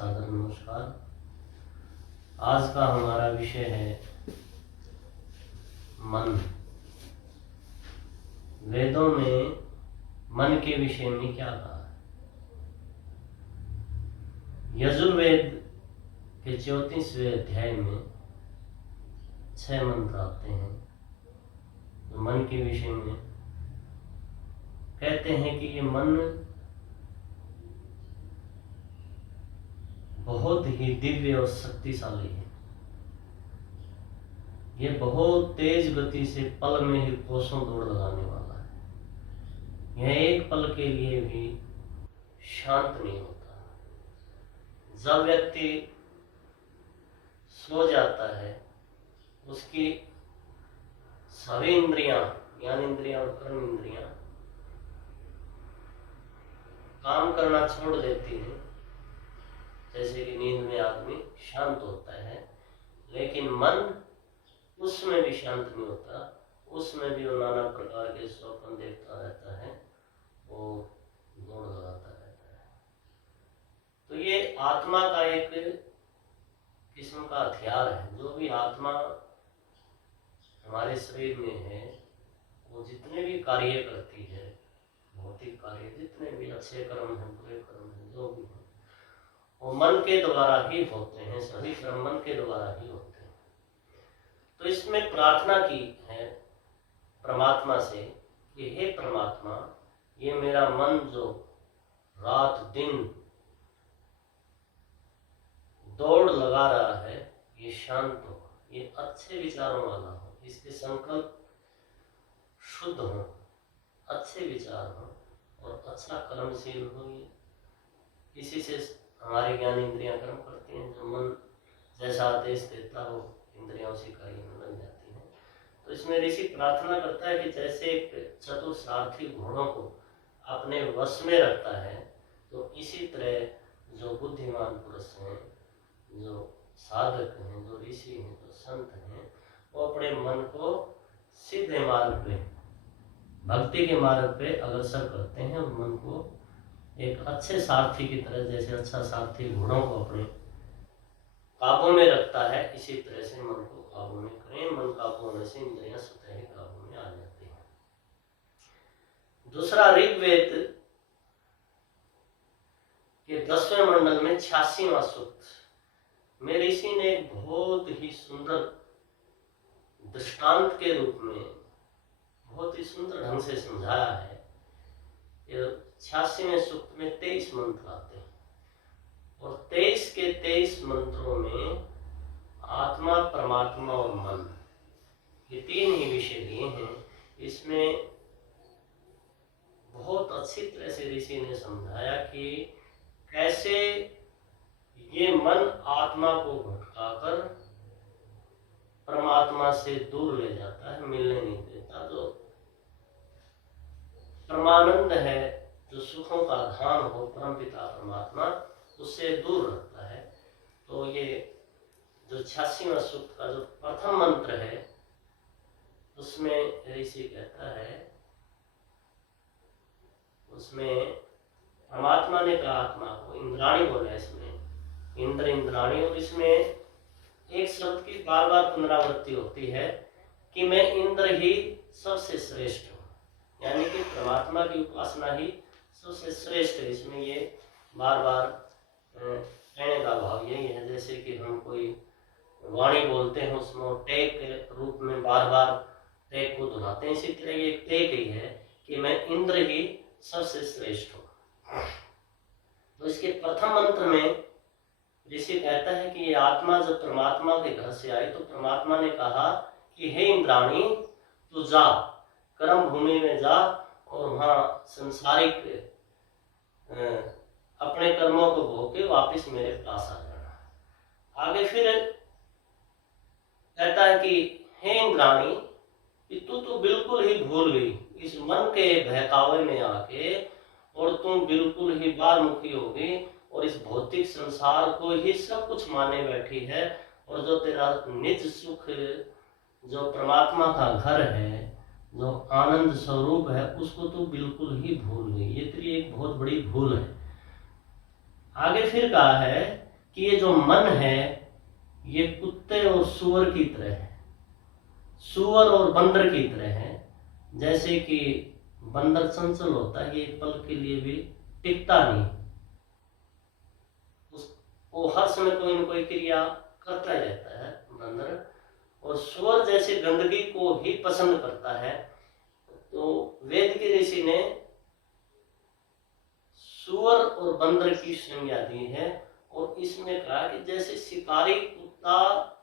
सादर नमस्कार। आज का हमारा विषय है मन। वेदों में मन के विषय में क्या कहा है? यजुर्वेद के 34वें अध्याय में 6 मंत्र आते हैं जो मन के विषय में कहते हैं कि ये मन बहुत ही दिव्य और शक्तिशाली है। ये बहुत तेज गति से पल में ही कोसों दौड़ लगाने वाला है। यह एक पल के लिए भी शांत नहीं होता। जब व्यक्ति सो जाता है उसकी सभी इंद्रियां, ज्ञान इंद्रियां और कर्म इंद्रियां काम करना छोड़ देती हैं। जैसे कि नींद में आदमी शांत होता है, लेकिन मन उसमें भी शांत नहीं होता। उसमें भी वो नाना प्रकार के स्वप्न देखता रहता है, वो दौड़ लगाता रहता है। तो ये आत्मा का एक किस्म का हथियार है। जो भी आत्मा हमारे शरीर में है, वो जितने भी कार्य करती है, भौतिक कार्य, जितने भी अच्छे कर्म हैं, बुरे कर्म हैं, जो भी हैं, वो मन के द्वारा ही होते हैं। सभी कर्म मन के द्वारा ही होते हैं। तो इसमें प्रार्थना की है परमात्मा से कि हे परमात्मा, ये मेरा मन जो रात दिन दौड़ लगा रहा है, ये शांत हो, ये अच्छे विचारों वाला हो, इसके संकल्प शुद्ध हो, अच्छे विचार हो और अच्छा कर्मशील हो। ये इसी से हमारी ज्ञान इंद्रियां कर्म करती हैं। जो मन जैसा आदेश देता हो, इंद्रियां उसी कार्य में लग जाती हैं। तो इसमें ऋषि प्रार्थना करता है कि जैसे एक चतुर सारथी घोड़ों को अपने वश में रखता है, तो इसी तरह जो बुद्धिमान पुरुष हैं, जो साधक हैं, जो ऋषि हैं, जो संत हैं, वो अपने मन को सीधे मार्ग पे, भक्ति के मार्ग पे अग्रसर करते हैं और मन को एक अच्छे सारथी की तरह, जैसे अच्छा सारथी घोड़ों को अपने काबू में रखता है, इसी तरह से मन को काबू में करें। मन काबू होने से इंद्रियां स्वतः ही काबू में आ जाती हैं। दूसरा, ऋग्वेद के 10वें मंडल में 86वां सूक्त में ऋषि ने एक बहुत ही सुंदर दृष्टांत के रूप में बहुत ही सुंदर ढंग से समझाया है। 86वें सूक्त में 23 मंत्र आते हैं और 23 के 23 मंत्रों में आत्मा, परमात्मा और मन, ये 3 ही विषय लिए हैं। इसमें बहुत अच्छी तरह से ऋषि ने समझाया कि कैसे ये मन आत्मा को भटकाकर परमात्मा से दूर ले जाता है, मिलने नहीं देता। जो परमानंद है, जो सुखों का धाम हो, परमपिता परमात्मा, उससे दूर रखता है। तो ये जो 86वां सूक्त का जो प्रथम मंत्र है, उसमें ऋषि कहता है, उसमें परमात्मा ने कहा आत्मा को, इंद्राणी बोला इसमें, इंद्र इंद्राणी। और इसमें एक शब्द की बार बार पुनरावृत्ति होती है कि मैं इंद्र ही सबसे श्रेष्ठ हूँ, यानी कि परमात्मा की उपासना ही सबसे श्रेष्ठ है। इसमें ये बार बार कहने का भाव यही है, जैसे कि हम कोई वाणी बोलते हैं, उसमें टेक रूप में बार बार टेक को दोहराते हैं। इसी तरह ये टेक ही है कि मैं इंद्र ही सबसे श्रेष्ठ हूँ। तो इसके प्रथम मंत्र में ऋषि कहता है कि ये आत्मा जब परमात्मा के घर से आई, तो परमात्मा ने कहा कि हे इंद्राणी, तू जा, कर्म भूमि में जा और वहाँ संसारिक अपने कर्मों को भोग के वापिस मेरे पास आ जाना। आगे फिर कहता है कि हे इंद्राणी, कि तू तो बिल्कुल ही भूल गई इस मन के बहकावे में आके, और तुम बिल्कुल ही बारमुखी हो गई और इस भौतिक संसार को ही सब कुछ माने बैठी है। और जो तेरा निज सुख, जो परमात्मा का घर है, जो आनंद स्वरूप है, उसको तू बिल्कुल ही भूल गई। ये तेरी एक बहुत बड़ी भूल है। आगे फिर कहा है कि ये जो मन है ये कुत्ते और सुअर की तरह है, सुअर और बंदर की तरह है। जैसे कि बंदर चंचल होता है, ये पल के लिए भी टिकता नहीं, वो हर समय कोई न कोई क्रिया करता ही रहता है बंदर। और सुअर जैसे गंदगी को ही पसंद करता है। तो वेद के ऋषि ने सुअर और बंदर की संज्ञा दी है और इसमें कहा कि जैसे शिकारी कुत्ता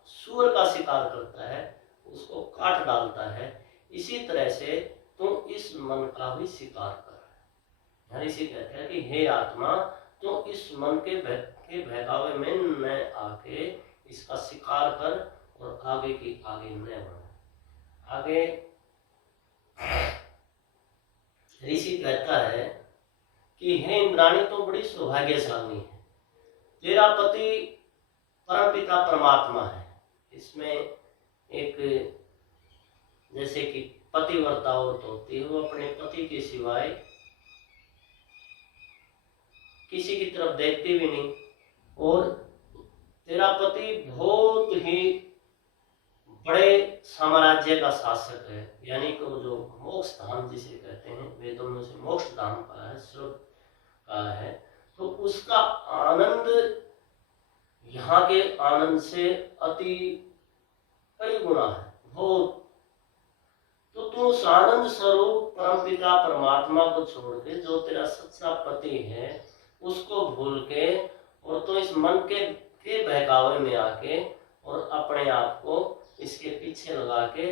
सुअर का शिकार करता है, उसको काट डालता है, इसी तरह से तुम इस मन का भी शिकार कर। ऋषि कहते हैं कि हे आत्मा, तो इस मन के बहकावे में न आके इसका शिकार कर और आगे की आगे न बढ़। आगे ऋषि कहता है कि हे इंद्राणी, तो बड़ी सौभाग्यशाली है, तेरा पति परमपिता परमात्मा है। इसमें एक जैसे कि पतिव्रता औरत होती है, वो अपने पति के सिवाय किसी की तरफ देखती भी नहीं। और तेरा पति बहुत ही बड़े साम्राज्य का शासक है, यानी कि वो जो मोक्ष धाम जिसे कहते हैं, वेदों में उसे मोक्ष धाम का है, स्वर्ग का है, तो उसका आनंद यहाँ के आनंद से अति कई गुना है, बहुत। तो तू उस आनंद स्वरूप परमपिता परमात्मा को छोड़ के, जो तेरा सच्चा पति है, उसको भूल के, और तो इस मन के बहकावे में आके और अपने आप को इसके पीछे लगा के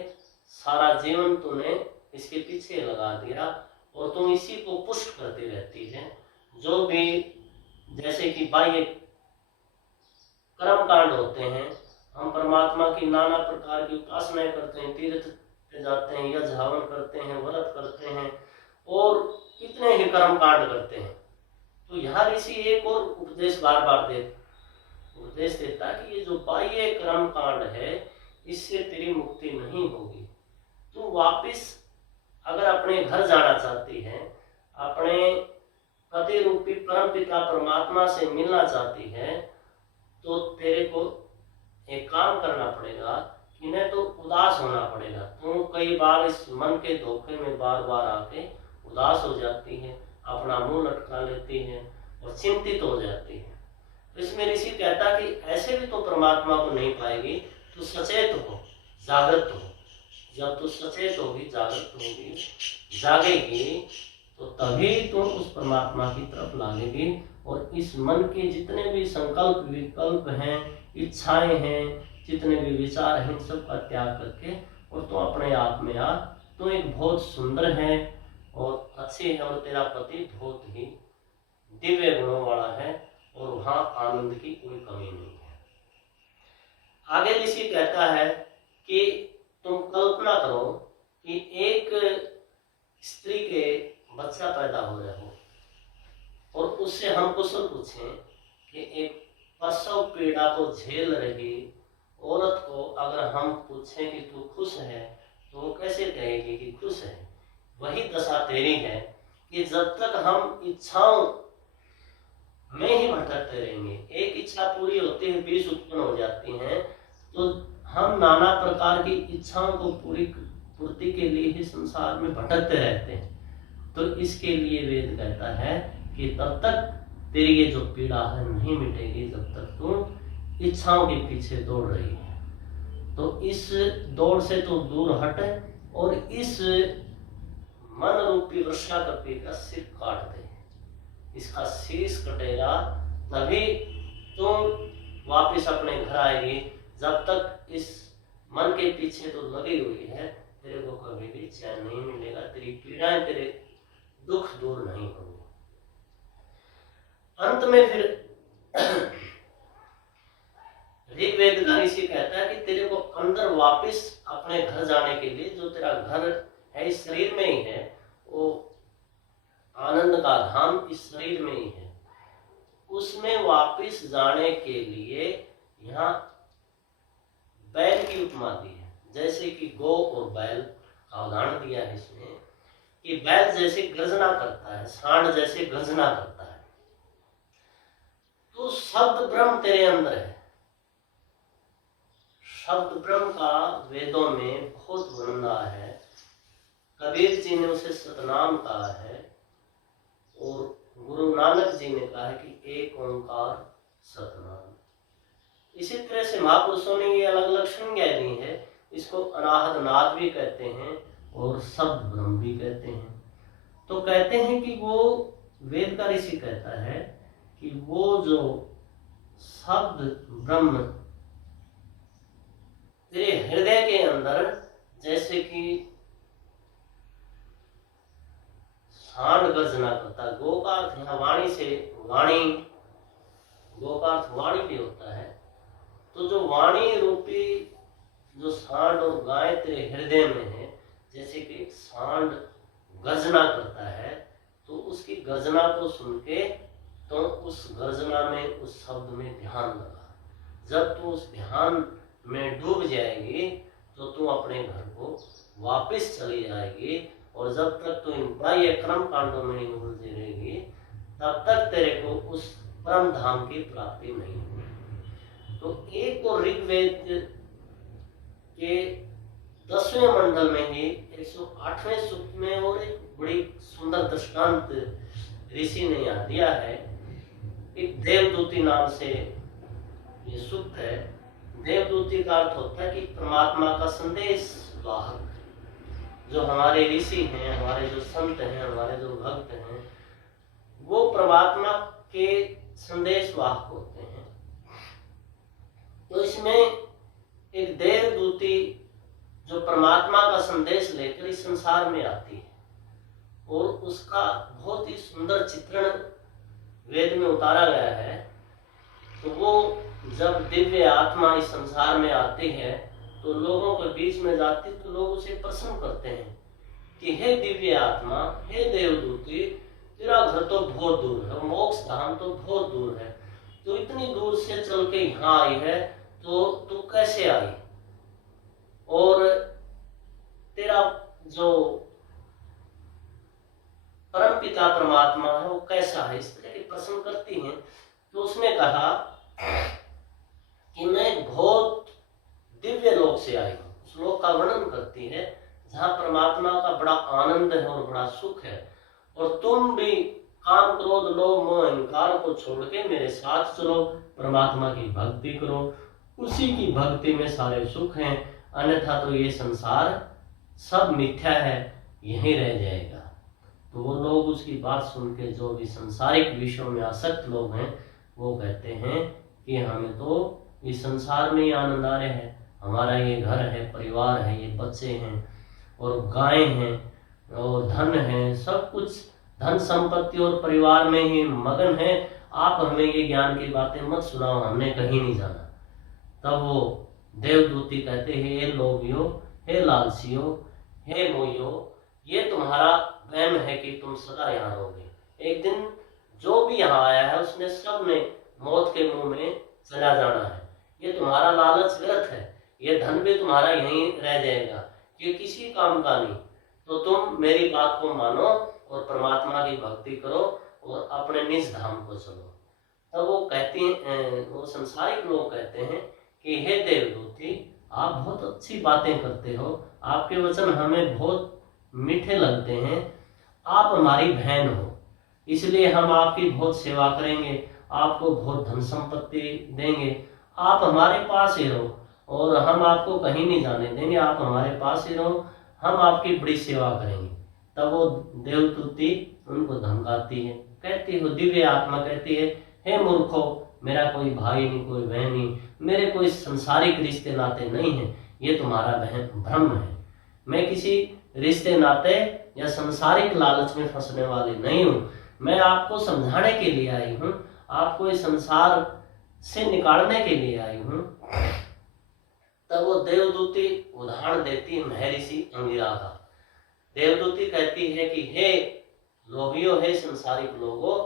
सारा जीवन तूने इसके पीछे लगा दिया और तुम इसी को पुष्ट करती रहती है। जो भी जैसे कि बाह्य कर्म कांड होते हैं, हम परमात्मा की नाना प्रकार की उपासनाएं करते हैं, तीर्थ पे जाते हैं, यज्ञ हवन करते हैं, व्रत करते हैं और कितने ही कर्म कांड करते हैं। तो यहाँ ऋषि एक और उपदेश बार बार उपदेश देता है कि ये जो बाह्य कर्म कांड है, इससे तेरी मुक्ति नहीं होगी। तू वापिस अगर अपने घर जाना चाहती है, अपने पति रूपी परम पिता परमात्मा से मिलना चाहती है, तो तेरे को एक काम करना पड़ेगा कि नहीं तो उदास होना पड़ेगा। तू कई बार इस मन के धोखे में बार बार आके उदास हो जाती है, अपना मुंह लटका लेती है और चिंतित हो जाती है। तो इसमें ऋषि कहता कि ऐसे भी तो परमात्मा को नहीं पाएगी, तो सचेत हो, जागृत हो। जब तू सचेत होगी, जागृत होगी, जागेगी, तो तभी तुम उस परमात्मा की तरफ लागेगी। और इस मन के जितने भी संकल्प विकल्प हैं, इच्छाएं हैं, जितने भी विचार हैं, सबका त्याग करके और तुम अपने आप में आ। तो एक बहुत सुंदर है और अच्छी है और तेरा पति बहुत ही दिव्य गुणों वाला है और वहां आनंद की कोई कमी नहीं है। आगे ऋषि कहता है कि तुम कल्पना करो कि एक स्त्री के बच्चा पैदा हो रहा हो और उससे हम कुशल पूछें कि एक प्रसव पीड़ा को झेल रही औरत को अगर हम पूछें कि तू खुश है, तो वो कैसे कहेगी कि खुश है। वही दशा तेरी है कि जब तक हम इच्छाओं में ही भटकते रहेंगे, एक इच्छा पूरी होती है, 20 उत्पन्न हो जाती हैं, तो हम नाना प्रकार की इच्छाओं को पूर्ति के लिए ही संसार में भटकते रहते हैं। तो इसके लिए वेद कहता है कि तब तक तेरी ये जो पीड़ा है नहीं मिटेगी जब तक तू इच्छाओं के पीछे दौड़ रही है। तो इस दौड़ से तो दूर हट और इस मन रूपी वृषाकपि का सिर काट दे। इसका शीश कटेगा तभी तुम वापस अपने घर आएगी। जब तक इस मन के पीछे तो लगी हुई है, तेरे को कभी भी चैन नहीं मिलेगा, तेरी पीड़ाएं, तेरे दुख दूर नहीं होंगे। अंत में फिर ऋग्वेद का ऋषि कहता है कि तेरे को अंदर वापस अपने घर जाने के लिए, जो तेरा घर है इस शरीर में ही है, वो आनंद का धाम इस शरीर में ही है, उसमें वापस जाने के लिए यहाँ बैल की उपमा दी है। जैसे कि गौ और बैल का उदाहरण दिया है इसमें कि बैल जैसे गर्जना करता है, सांड जैसे गर्जना करता है, तो शब्द ब्रह्म तेरे अंदर है। शब्द ब्रह्म का वेदों में बहुत वर्णन है। कबीर जी ने उसे सतनाम कहा है और गुरु नानक जी ने कहा है कि एक ओंकार सतनाम। इसी तरह से महापुरुषों ने ये अलग अलग संज्ञाएं दी है। इसको अनाहत नाद भी कहते हैं और शब्द ब्रह्म भी कहते हैं। तो कहते हैं कि वो वेद का ऋषि कहता है कि वो जो शब्द ब्रह्म तेरे हृदय के अंदर जैसे कि सांड गर्जना करता, गो का अर्थ यहाँ वाणी से, वाणी, गो का अर्थ वाणी भी होता है। तो जो वाणी रूपी जो सांड और गाय तेरे हृदय में है, जैसे कि एक सांड गर्जना करता है, तो उसकी गर्जना को सुन के तो उस गर्जना में, उस शब्द में ध्यान लगा। जब तू उस ध्यान में डूब जाएगी तो तू अपने घर को वापस चली जाएगी। और जब तक तू इन बाह्य कर्म कांडों में नहीं उलझी रहेगी तब तक तेरे को उस परम धाम की प्राप्ति नहीं होगी। तो एक और ऋग्वेद के 10वें मंडल में ही 108वें सूक्त में और एक बड़ी सुंदर दृष्टांत ऋषि ने यहाँ दिया है। एक देवदूती नाम से ये सूक्त है। देवदूती का अर्थ होता है कि परमात्मा का संदेश वाहक। जो हमारे ऋषि हैं, हमारे जो संत हैं, हमारे जो भक्त हैं, वो परमात्मा के संदेश वाहक होते हैं। तो इसमें एक देवदूती जो परमात्मा का संदेश लेकर इस संसार में आती है और उसका बहुत ही सुंदर चित्रण वेद में उतारा गया है। तो वो जब दिव्य आत्मा इस संसार में आती है तो लोगों के बीच में जाती तो लोग उसे प्रसन्न करते हैं कि हे दिव्य आत्मा, हे देवदूती, तेरा घर तो बहुत दूर है, मोक्ष धाम तो बहुत दूर है, तो इतनी दूर से चल के यहाँ आई है, तो तू कैसे आई और तेरा जो परम पिता परमात्मा है वो कैसा है, इस तरह के प्रश्न करती हैं। तो उसने कहा कि मैं बहुत दिव्य लोक से आई हूँ। उस लोक का वर्णन करती है जहाँ परमात्मा का बड़ा आनंद है और बड़ा सुख है, और तुम भी काम क्रोध लोभ मोह अहंकार को छोड़ के मेरे साथ चलो, परमात्मा की भक्ति करो, उसी की भक्ति में सारे सुख हैं, अन्यथा तो ये संसार सब मिथ्या है, यहीं रह जाएगा। तो वो लोग उसकी बात सुन के, जो भी संसारिक विषयों में आसक्त लोग हैं, वो कहते हैं कि हमें तो इस संसार में ही आनंद आ रहा है, हमारा ये घर है, परिवार है, ये बच्चे हैं और गाय हैं और धन है, सब कुछ धन संपत्ति और परिवार में ही मगन है, आप हमें ये ज्ञान की बातें मत सुनाओ, हमने कहीं नहीं जाना। तब वो देवदूती कहते हैं, हे लोभियो, हे लालचियो, हे मोहियो, ये तुम्हारा वहम है कि तुम सदा यहाँ रहोगे। एक दिन जो भी यहाँ आया है उसने सब ने मौत के मुंह में चला जाना है। ये तुम्हारा लालच व्यर्थ है, ये धन भी तुम्हारा यहीं रह जाएगा, ये किसी काम का नहीं। तो तुम मेरी बात को मानो और परमात्मा की भक्ति करो और अपने निज धाम को चलो। तब वो कहती हैं, वो संसारिक लोग कहते हैं कि हे देवदूती, आप बहुत अच्छी बातें करते हो, आपके वचन हमें बहुत मीठे लगते हैं, आप हमारी बहन हो, इसलिए हम आपकी बहुत सेवा करेंगे, आपको बहुत धन संपत्ति देंगे, आप हमारे पास ही रहो और हम आपको कहीं नहीं जाने देंगे, आप हमारे पास ही रहो, हम आपकी बड़ी सेवा करेंगे। तब वो देवदूती उनको धमकाती है, कहती है, दिव्य आत्मा कहती है, हे मूर्खो, मेरा कोई भाई नहीं, कोई बहन नहीं, मेरे कोई संसारिक रिश्ते नाते नहीं है, ये तुम्हारा भ्रम है, मैं किसी रिश्ते नाते या संसारिक लालच में फंसने वाली नहीं हूँ, मैं आपको समझाने के लिए आई हूँ, आपको इस संसार से निकालने के लिए आई हूँ। तब वो देवदूती उदाहरण देती है महर्षि अंगिरा का। देवदूती कहती है कि हे लोभियो, हे संसारिक लोगों,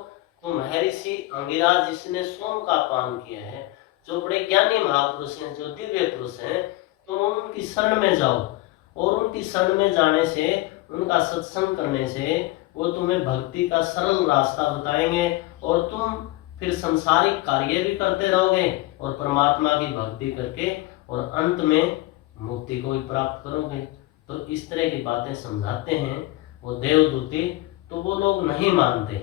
तो महर्षि अंगिरा जिसने सोम का पान किया है, जो बड़े ज्ञानी महापुरुष हैं, जो दिव्य पुरुष हैं, तो उनकी शरण में जाओ और उनकी शरण में जाने से, उनका सत्संग करने से वो तुम्हें भक्ति का सरल रास्ता बताएंगे और तुम फिर संसारिक कार्य भी करते रहोगे और परमात्मा की भक्ति करके और अंत में मुक्ति को भी प्राप्त करोगे। तो इस तरह की बातें समझाते हैं वो देवदूती, तो वो लोग नहीं मानते।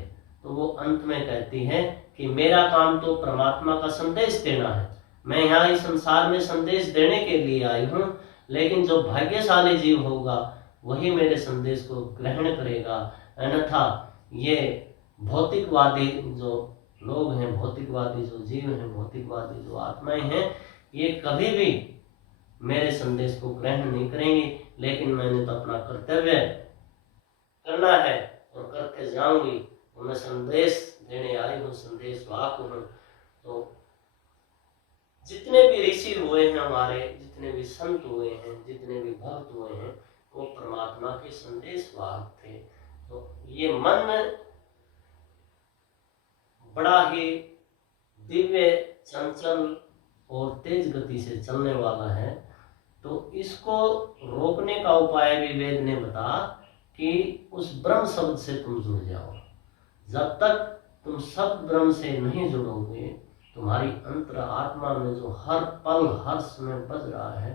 तो वो अंत में कहती है कि मेरा काम तो परमात्मा का संदेश देना है, मैं यहाँ इस संसार में संदेश देने के लिए आई हूँ, लेकिन जो भाग्यशाली जीव होगा वही मेरे संदेश को ग्रहण करेगा, अन्यथा ये भौतिकवादी जो लोग हैं, भौतिकवादी जो जीव हैं, भौतिकवादी जो आत्माएं हैं, ये कभी भी मेरे संदेश को ग्रहण नहीं करेंगी। लेकिन मैंने तो अपना कर्तव्य करना है और करते जाऊंगी, और मैं संदेश देने आई हूँ, संदेश वाहक हूँ। तो जितने भी ऋषि हुए हैं हमारे, जितने भी संत हुए हैं, जितने भी भक्त हुए हैं, वो परमात्मा के संदेश वाहक थे। तो ये मन बड़ा ही दिव्य, चंचल और तेज गति से चलने वाला है। तो इसको रोकने का उपाय भी वेद ने बता कि उस ब्रह्म शब्द से तुम जुड़ जाओ। जब तक तुम शब्द ब्रह्म से नहीं जुड़ोगे, तुम्हारी अंतर आत्मा में जो हर पल हर समय बज रहा है,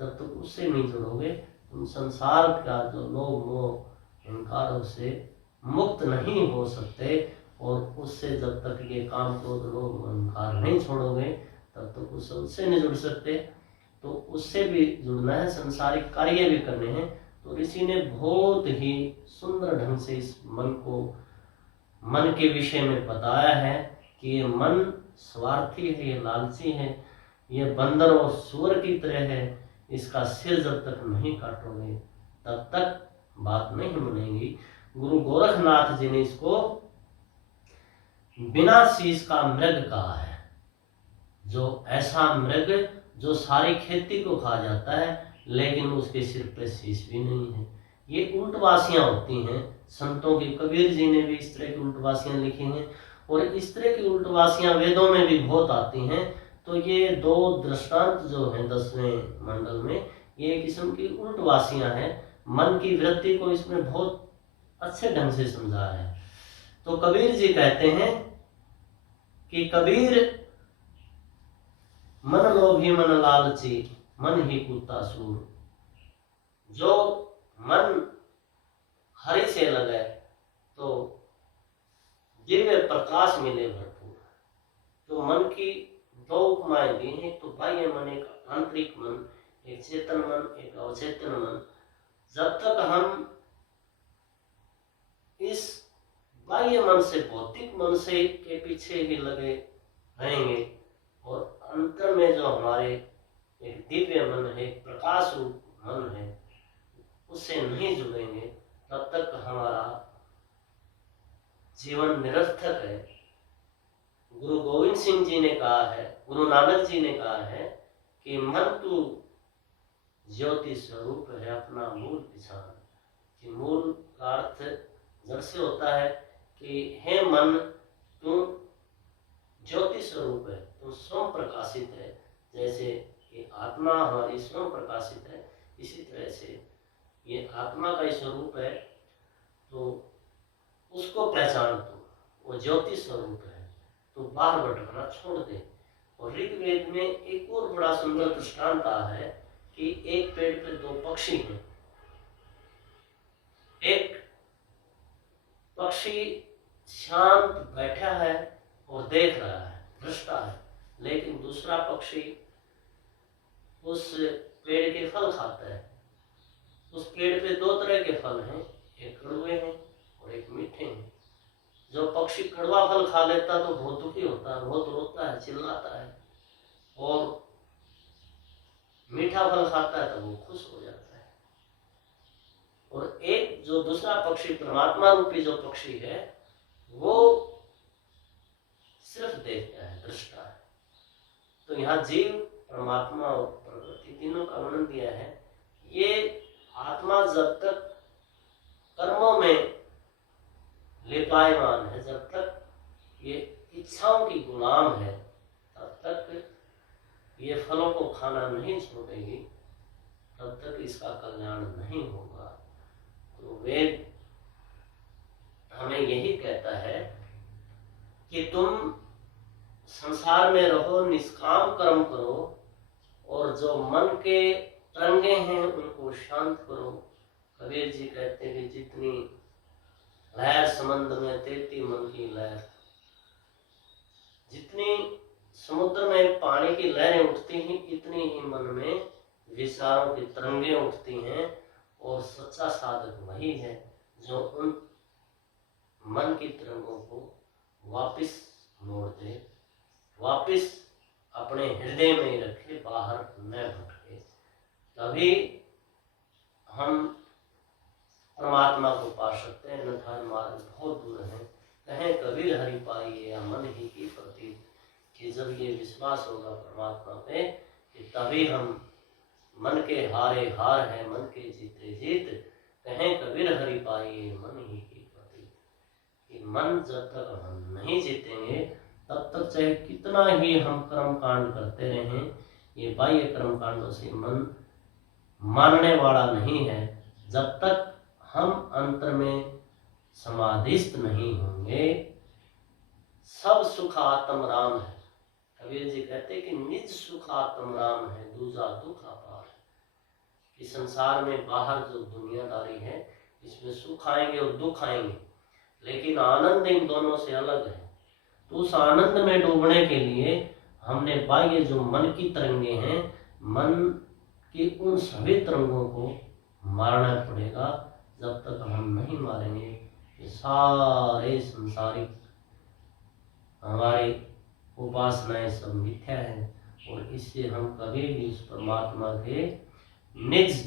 जब तक उससे नहीं जुड़ोगे, तुम संसार का जो लोभ मोह अहंकारों से मुक्त नहीं हो सकते। और उससे जब तक ये काम क्रोध लोभ अहंकार नहीं छोड़ोगे, तब तक उससे नहीं जुड़ सकते। तो उससे भी जुड़ना है, संसारिक कार्य भी करने हैं। तो ऋषि ने बहुत ही सुंदर ढंग से इस मन के विषय में बताया है कि ये मन स्वार्थी है, ये लालची है, ये बंदर और सूअर की तरह है। इसका सिर जब तक नहीं काटोगे तब तक बात नहीं बनेगी। गुरु गोरखनाथ जी ने इसको बिना शीश का मृग कहा है। जो ऐसा मृग जो सारी खेती को खा जाता है, लेकिन उसके सिर पे शीश भी नहीं है। ये उल्टवासियां होती हैं संतों की। कबीर जी ने भी इस तरह की उल्टवासियां लिखी हैं, और इस तरह की उल्टवासियां वेदों में भी बहुत आती हैं। तो ये दो दृष्टांत जो हैं 10वें मंडल में, ये किस्म की उल्टवासियां हैं। मन की वृत्ति को इसमें बहुत अच्छे ढंग से समझाया है। तो कबीर जी कहते हैं कि कबीर मन लोभी मन लालची, मन ही कुत्ता सूर। जो मन हरि से लगे तो दिव्य प्रकाश मिले भरपूर। तो मन की दो उपमाएं दी हैं, तो बाह्य मन एक आंतरिक मन, एक चेतन मन, एक अवचेतन मन। जब तक हम इस बाह्य मन से, भौतिक मन से के पीछे ही लगे रहेंगे, और अंतर में जो हमारे एक दिव्य मन है, एक प्रकाश रूप मन है, उससे नहीं जुड़ेंगे, तब तक हमारा जीवन निरर्थक है। गुरु गोविंद सिंह जी ने कहा है, गुरु नानक जी ने कहा है कि मन तू ज्योति स्वरूप है, अपना मूल पहचान। कि मूल का अर्थ जड़ से होता है कि हे मन, तू ज्योति स्वरूप है, तू स्वयं प्रकाशित है। जैसे ये आत्मा हमारी स्वयं प्रकाशित है, इसी तरह से ये आत्मा का ही स्वरूप है। तो उसको पहचान तू, वो ज्योति स्वरूप है, तो बाहर भटकना छोड़ दे। और ऋग्वेद में एक और बड़ा सुंदर दृष्टांत आता है कि एक पेड़ पे दो पक्षी हैं। एक पक्षी शांत बैठा है और देख रहा है, दृष्टा है, लेकिन दूसरा पक्षी उस पेड़ के फल खाता है। उस पेड़ पे दो तरह के फल हैं, एक कड़वे हैं और एक मीठे हैं। जो पक्षी कड़वा फल खा लेता तो बहुत दुखी होता है, बहुत रोता है, चिल्लाता है, और मीठा फल खाता है तो वो खुश हो जाता है। और एक जो दूसरा पक्षी, परमात्मा रूपी जो पक्षी है, वो सिर्फ देखता है, दृष्टा है। तो यहाँ जीव, परमात्मा और प्रकृति तीनों का वर्णन दिया है। ये आत्मा जब तक कर्मों में लिपायमान है, जब तक ये इच्छाओं की गुलाम है, तब तक ये फलों को खाना नहीं छोड़ेगी, तब तक इसका कल्याण नहीं होगा। तो वेद हमें यही कहता है कि तुम संसार में रहो, निष्काम कर्म करो, और जो मन के तरंगे हैं उनको शांत करो। कबीर जी कहते हैं कि जितनी लहर समंद में तेती मन की लहर, जितनी समुद्र में पानी की लहरें उठती हैं इतनी ही मन में विचारों की तरंगे उठती हैं। और सच्चा साधक वही है जो उन मन की तरंगों को वापस मोड़ दे, वापस अपने हृदय में ही रखे, बाहर न भटके। तभी हम परमात्मा को पा सकते हैं। अन्यथा मार्ग बहुत दूर है। कहें कबीर हरि पाइए या मन ही की प्रतीत, कि जब ये विश्वास होगा परमात्मा पे कि तभी हम मन के हारे हार है, मन के जीते जीत। कहें कबीर हरि पाइए मन ही की प्रतीत, कि मन जब तक हम नहीं जीतेंगे तब तक चाहे कितना ही हम कर्म कांड करते रहें, ये बाह्य कर्म कांडों से मन मानने वाला नहीं है। जब तक हम अंतर में समाधिस्थ नहीं होंगे। सब सुख आत्म राम है। कबीर जी कहते कि निज सुख आत्म राम है, दूजा दुख अपार है। कि संसार में बाहर जो दुनियादारी है इसमें सुख आएंगे और दुख आएंगे, लेकिन आनंद इन दोनों से अलग है। तो उस आनंद में डूबने के लिए हमने बाह्य जो मन की तरंगे हैं, मन की उन सभी तरंगों को मारना पड़ेगा। जब तक हम नहीं मारेंगे ये सारे संसारिक हमारी उपासनाएं सब मिथ्या है, और इससे हम कभी भी उस परमात्मा के निज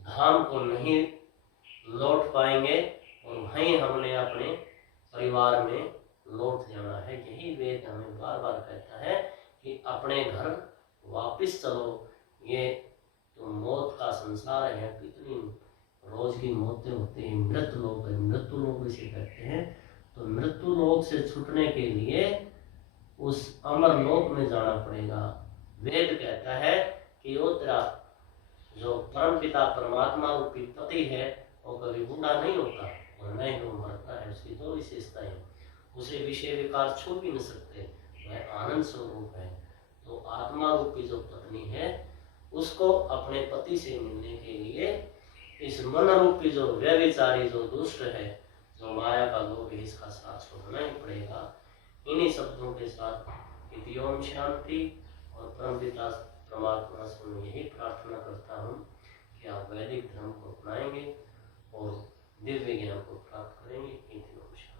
धाम को नहीं लौट पाएंगे। और वहीं हमने अपने परिवार में लौट जाना है। यही वेद हमें बार बार कहता है कि अपने घर वापस चलो। ये तो मौत का संसार है, कितनी रोज की मौतें होती हैं। मृत्यु लोक है, मृत्यु लोक इसे कहते हैं। तो मृत्यु लोक से छूटने के लिए उस अमर लोक में जाना पड़ेगा। वेद कहता है कि वो तेरा जो परम पिता परमात्मा रूपी पति है वो कभी बूढ़ा नहीं होता और न ही वो मरता है। उसकी दो विशेषताएं, उसे विषय विकार छू भी नहीं सकते, वह आनंद स्वरूप है। तो आत्मा रूपी जो पत्नी है उसको अपने पति से मिलने के लिए इस मन रूपी जो व्यभिचारी जो दुष्ट है, जो माया का लोभ है, इसका साथ छोड़ना ही पड़ेगा। इन्हीं शब्दों के साथ इति ओम शांति। और परमपिता परमात्मा से मैं यही प्रार्थना करता हूँ कि आप वैदिक धर्म को अपनाएंगे और दिव्य ज्ञान को प्राप्त करेंगे। इति ओम शांति।